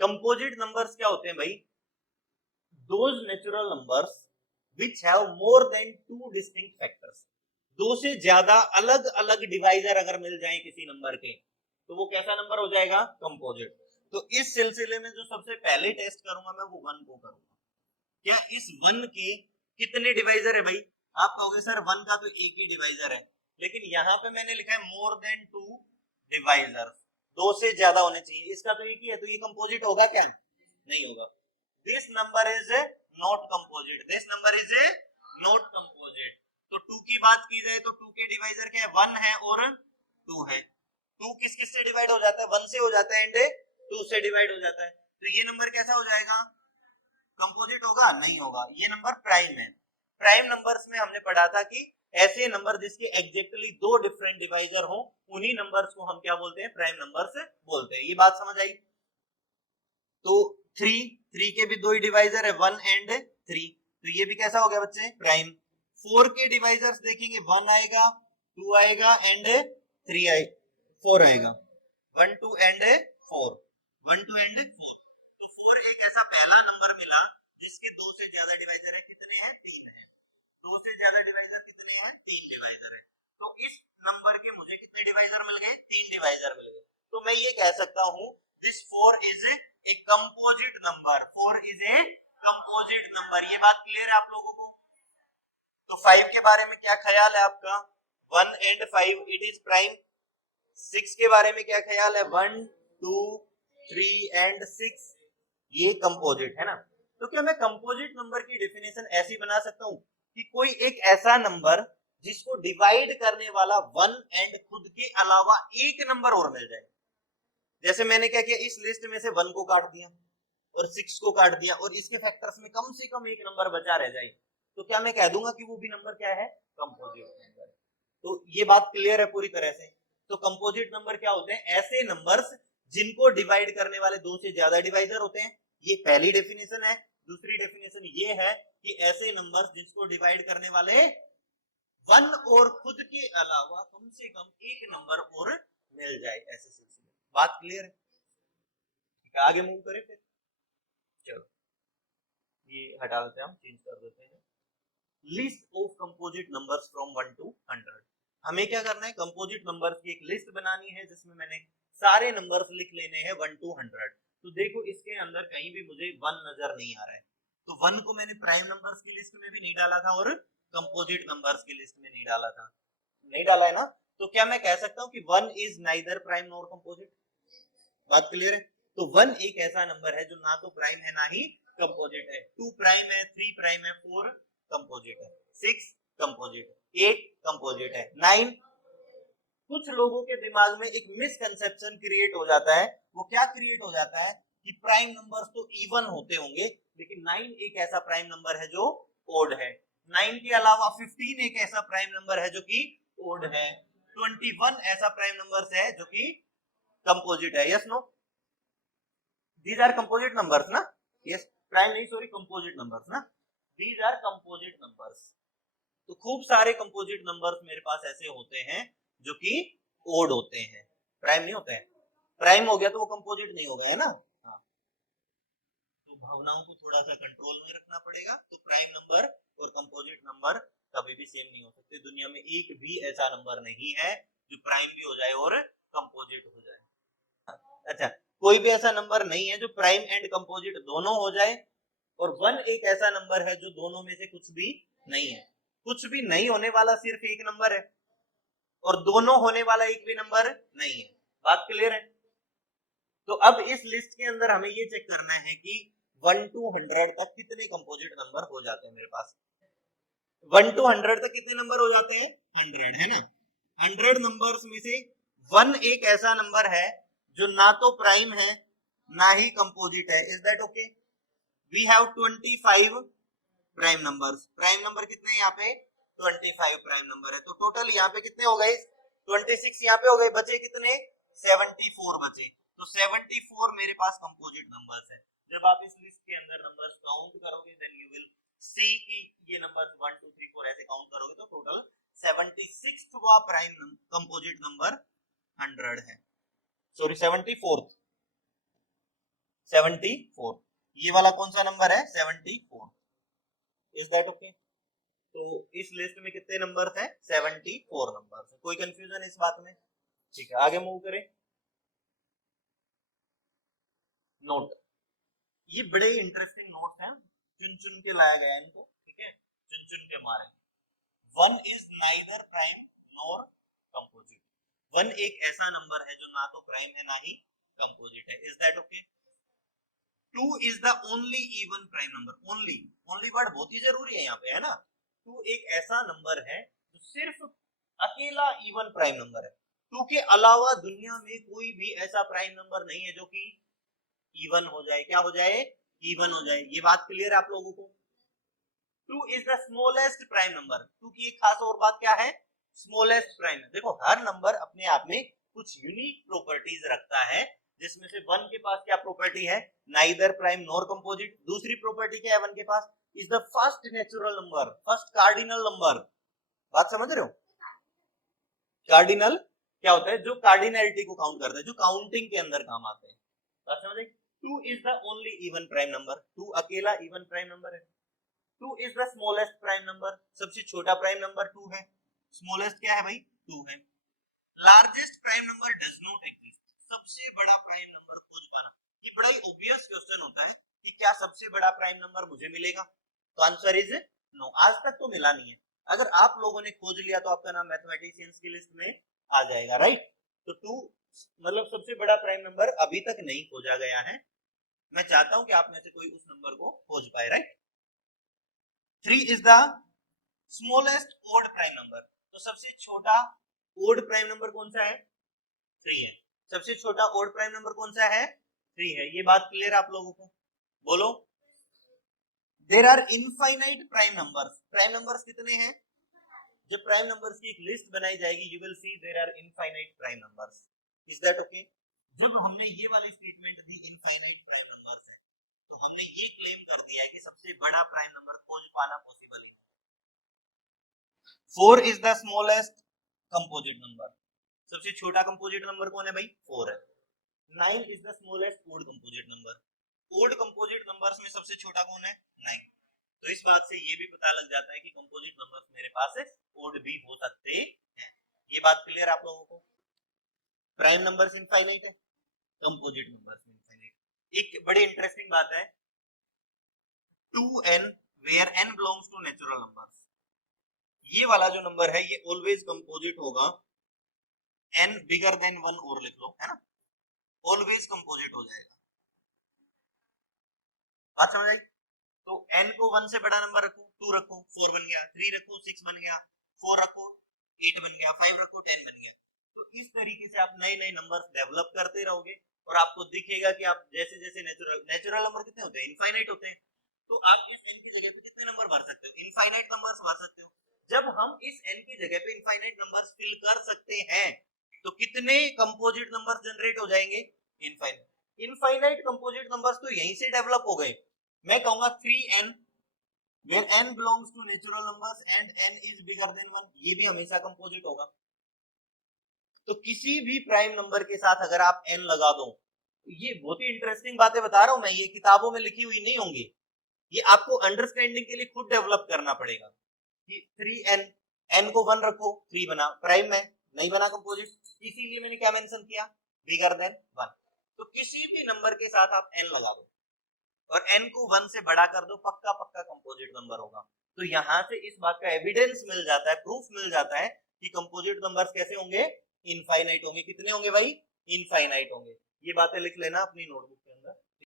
Composite numbers क्या होते हैं भाई? Those natural numbers which have more than two distinct factors. दो से ज्यादा अलग अलग डिवाइजर अगर मिल जाए किसी नंबर के तो वो कैसा नंबर हो जाएगा? कंपोजिट। तो इस सिलसिले में जो सबसे पहले टेस्ट करूंगा मैं वो 1 को करूंगा। क्या इस 1 के कितने डिवाइजर है भाई? आप कहोगे सर 1 का तो एक ही डिवाइजर है, लेकिन यहाँ पे मैंने लिखा है मोर देन 2 डिवाइजर, दो से ज्यादा होने चाहिए। इसका तो एक ही है, तो ये कंपोजिट होगा क्या? नहीं होगा। This number is not composite, this number is not composite. तो 2 की बात की जाए तो 2 के डिवाइजर क्या है? 1 है और 2 है। 2 किस किस से डिवाइड हो जाता है? 1 से हो जाता है एंड 2 से डिवाइड हो जाता है। तो ये नंबर कैसा हो जाएगा? कंपोजिट होगा? नहीं होगा। ये नंबर प्राइम है। प्राइम नंबर्स में हमने पढ़ा था कि ऐसे नंबर जिसके एग्जैक्टली दो डिफरेंट डिवाइजर हो उन्हीं नंबर्स को हम क्या बोलते हैं? प्राइम नंबर्स बोलते हैं। ये बात समझ आई? तो 3 के भी दो ही डिवाइजर है, 1 एंड 3, तो ये भी कैसा हो गया बच्चे? प्राइम। 4 के डिवाइजर्स देखेंगे, 1 आएगा, 2 आएगा एंड 3 आएगा, 4 आएगा, 1 2 एंड 4, 1 2 एंड 4। तो 4 एक ऐसा पहला नंबर मिला जिसके दो से ज्यादा डिवाइजर है। कितने हैं? 3 है। दो से ज्यादा डिवाइजर कितने हैं? 3 डिवाइजर है। तो इस नंबर के मुझे कितने डिवाइजर मिल गए? 3 डिवाइजर मिल गए। तो मैं ये कह सकता हूं this 4 is a composite number, 4 is a composite number. ये बात क्लियर है आप लोगों को? तो 5 के बारे में क्या ख्याल है आपका? 1 एंड 5 इट इज प्राइम। 6 के बारे में क्या ख्याल है? 1 2 3 एंड 6 ये कंपोजिट है ना। तो क्या मैं कंपोजिट नंबर की डेफिनेशन ऐसी बना सकता हूं कि कोई एक ऐसा नंबर जिसको डिवाइड करने वाला 1 एंड खुद के अलावा एक नंबर और मिल जाए। जैसे मैंने क्या किया, इस लिस्ट में से 1 को काट दिया और 6 को काट दिया और इसके फैक्टर्स में कम से कम एक नंबर बचा रह जाए, तो क्या मैं कह दूंगा कि वो भी नंबर क्या है? Composite number. तो ये बात क्लियर है पूरी तरह से? तो कंपोजिट नंबर क्या होते हैं? ऐसे नंबर्स जिनको डिवाइड करने वाले दो से ज्यादा डिवाइजर होते हैं। ये पहली डेफिनेशन है। दूसरी डेफिनेशन ये है कि ऐसे नंबर्स जिसको डिवाइड करने वाले 1 और खुद के अलावा कम से कम एक नंबर और मिल जाए, ऐसे सिलसिले। बात क्लियर है? आगे मूव करें फिर। चलो ये हटा देते हैं, हम चेंज कर देते हैं। List of composite numbers from 1 to 100। हमें क्या करना है? कंपोजिट नंबर्स की एक लिस्ट बनानी है जिसमें मैंने सारे नंबर्स लिख लेने हैं 1 to 100। तो देखो इसके अंदर कहीं भी मुझे 1 नजर नहीं आ रहा है, तो 1 को मैंने प्राइम नंबर्स की लिस्ट में भी नहीं डाला था और कंपोजिट नंबर्स की लिस्ट में नहीं डाला था, नहीं डाला है ना। तो क्या मैं कह सकता हूँ कि 1 is neither prime nor composite? बात क्लियर है? तो 1 एक ऐसा नंबर है जो ना तो प्राइम है ना ही कंपोजिट है। 2 प्राइम है, 3 प्राइम है, 4 कंपोजिट है, 6 कंपोजिट, 8 कंपोजिट है, 9। कुछ लोगों के दिमाग में एक मिसकंसेप्शन क्रिएट हो जाता है। वो क्या क्रिएट हो जाता है कि प्राइम नंबर्स तो इवन होते होंगे, लेकिन 9 एक ऐसा प्राइम नंबर है जो ओड है। 9 के अलावा 15 एक ऐसा प्राइम नंबर है जो कि ओड है। 21 ऐसा प्राइम नंबर है जो कि कंपोजिट है। Yes no? These are composite numbers ना? Yes, prime नहीं, सॉरी, composite numbers ना? These are composite numbers। तो खूब सारे composite numbers मेरे पास ऐसे होते हैं जो कि odd होते हैं, प्राइम नहीं होते हैं। प्राइम हो गया तो वो composite नहीं होगा, है ना? हाँ। तो भावनाओं को थोड़ा सा कंट्रोल में रखना पड़ेगा। तो प्राइम नंबर और कंपोजिट नंबर कभी भी सेम नहीं हो सकते। दुनिया में एक भी ऐसा नंबर नहीं है जो प्राइम भी हो जाए और कंपोजिट हो जाए। अच्छा, कोई भी ऐसा नंबर नहीं है जो प्राइम एंड कंपोजिट दोनों हो जाए, और 1 एक ऐसा नंबर है जो दोनों में से कुछ भी नहीं है। कुछ भी नहीं होने वाला सिर्फ एक नंबर है और दोनों होने वाला एक भी नंबर नहीं है। बात क्लियर है? तो अब इस लिस्ट के अंदर हमें ये चेक करना है कि 1 to 100 तक कितने कंपोजिट नंबर हो जाते हैं मेरे पास। 1 to 100 तक कितने नंबर हो जाते हैं? 100, है ना? 100 नंबर्स में से 1 एक ऐसा नंबर है जो ना तो प्राइम है ना ही कंपोजिट है। Is that okay? We have 25 prime numbers. Prime number कितने हैं यहाँ पे? 25 प्राइम नंबर है। तो टोटल यहाँ पे कितने हो गए? 26 यहाँ पे हो गए, बचे कितने? 74 बचे। तो 74 मेरे पास कंपोजिट नंबर्स है। जब आप इस लिस्ट के अंदर नंबर्स काउंट करोगे देन यू विल सी कि ये नंबर्स 1 2 3 4 ऐसे काउंट करोगे तो टोटल 76वां प्राइम कंपोजिट नंबर 100 है। Sorry 74th 74। ये वाला कौन सा नंबर है? 74। Is that okay? तो इस लिस्ट में कितने नंबर हैं? 74 नंबर। कोई कंफ्यूजन इस बात में? ठीक है, आगे मूव करें। नोट, ये बड़े इंटरेस्टिंग नोट्स हैं, चुन चुन के लाया गया है इनको, ठीक है, चुन चुन के मारे। One is neither prime nor composite. One एक ऐसा नंबर है जो ना तो प्राइम है ना ही कंपोजिट है। Is that okay? To is the only even prime number. Only, only word बहुत ही जरूरी है यहाँ पे, है ना। टू एक ऐसा नंबर है जो सिर्फ अकेला इवन प्राइम नंबर है। टू के अलावा दुनिया में कोई भी ऐसा प्राइम नंबर नहीं है जो कि इवन हो जाए। क्या हो जाए? इवन हो जाए। ये बात क्लियर है आप लोगों को? Two is the smallest prime number. Two की एक खास और बात क्या है? Smallest prime. देखो हर नंबर अपने आप में कुछ यूनिक प्रॉपर्टीज रखता है, जिसमें से वन के पास क्या प्रॉपर्टी है? Neither prime nor composite. दूसरी प्रॉपर्टी क्या है वन के पास? Is the first natural number, first cardinal number. बात समझ रहे हो? कार्डिनल क्या होता है? जो कार्डिनलिटी को काउंट करता है, जो काउंटिंग के अंदर काम आते हैं। बात समझ? Two is the only even prime number. Two अकेला इवन प्राइम नंबर है। Two is the smallest prime number. सबसे छोटा प्राइम नंबर टू है। स्मॉलेस्ट क्या है भाई? टू है। Largest prime number does not exist. सबसे बड़ा प्राइम नंबर खोज पाना। ये बड़ा ही ऑब्वियस क्वेश्चन होता है कि क्या सबसे बड़ा प्राइम नंबर मुझे मिलेगा? तो आंसर इज नो। आज तक तो मिला नहीं है। अगर आप लोगों ने खोज लिया तो आपका नाम मैथमेटिशियंस की लिस्ट में आ जाएगा, राइट। तो टू मतलब सबसे बड़ा प्राइम नंबर अभी तक नहीं खोजा गया है। मैं चाहता हूं कि आप में से कोई उस नंबर को खोज पाए, right. Three is the smallest odd prime number. तो सबसे छोटा ओड प्राइम नंबर कौन सा है? थ्री है। सबसे छोटा ओड प्राइम नंबर कौन सा है? थ्री है। ये बात क्लियर आप लोगों को? बोलो। There are infinite prime numbers. Prime numbers कितने हैं? जब प्राइम नंबर्स की एक लिस्ट बनाई जाएगी, you will see there are infinite prime numbers. Is that okay? जब हमने ये वाली स्टेटमेंट दी इनफाइनाइट प्राइम नंबर्स है, तो हमने ये क्लेम कर दिया है कि सबसे बड़ा प्राइम नंबर खोज पाना पॉसिबल है। 4 is the smallest composite number. सबसे छोटा कंपोजिट नंबर कौन है भाई? 4 है। 9 is the smallest odd composite number. Odd composite numbers में सबसे छोटा कौन है? 9। तो इस बात से ये भी पता लग जाता है कि कंपोजिट नंबर्स मेरे पास ओड भी हो सकते हैं। ये बात क्लियर आप लोगों को? प्राइम नंबर्स इनफाइनाइट है, कंपोजिट नंबर्स इनफाइनाइट। एक बड़ी इंटरेस्टिंग बात है, 2n where n belongs to natural numbers. ये वाला जो नंबर है ये ऑलवेज कंपोजिट होगा। n बिगर देन 1 और लिख लो, है ना, ऑलवेज कंपोजिट हो जाएगा। बात समझ आई? तो n को 1 से बड़ा नंबर रखो, 2 रखो, 4 बन गया, 3 रखो, 6 बन गया, 4 रखो, 8 बन गया, 5 रखो, 10 बन गया। तो इस तरीके से आप नए नए नंबर्स डेवलप करते रहोगे और आपको दिखेगा कि आप जैसे जैसे नेचुरल नंबर कितने होते हैं? इनफाइनाइट होते हैं। तो आप इस n की जगह पे कितने नंबर भर सकते हो? इनफाइनाइट नंबर्स भर सकते हो। जब हम इस n की जगह पे इनफाइनाइट नंबर्स फिल कर सकते हैं तो कितने कंपोजिट नंबर्स जनरेट हो जाएंगे? इनफाइनाइट। इनफाइनाइट कंपोजिट नंबर्स तो यहीं से डेवलप हो गए। मैं कहूंगा 3n where n belongs to natural numbers and n is bigger than 1, ये भी हमेशा कंपोजिट होगा। तो किसी भी प्राइम नंबर के साथ अगर आप n लगा दो, ये बहुत ही इंटरेस्टिंग बातें बता रहा हूं मैं, ये किताबों में लिखी हुई नहीं होंगी, ये आपको अंडरस्टैंडिंग के लिए खुद डेवलप करना पड़ेगा कि 3n, n को 1 रखो, 3 बना, प्राइम में नहीं बना कंपोजिट, इसीलिए मैंने क्या मेंशन किया? बिगर देन 1। तो किसी भी नंबर के साथ आप n लगा दो और n को 1 से बड़ा कर दो, पक्का पक्का कंपोजिट नंबर होगा। तो यहां से इस बात का एविडेंस मिल जाता है, प्रूफ मिल जाता है कि कंपोजिट नंबर्स कैसे होंगे? इनफाइनाइट होंगे। कितने होंगे भाई? इनफाइनाइट होंगे। ये बातें लिख लेना अपनी नोटबुक के अंदर।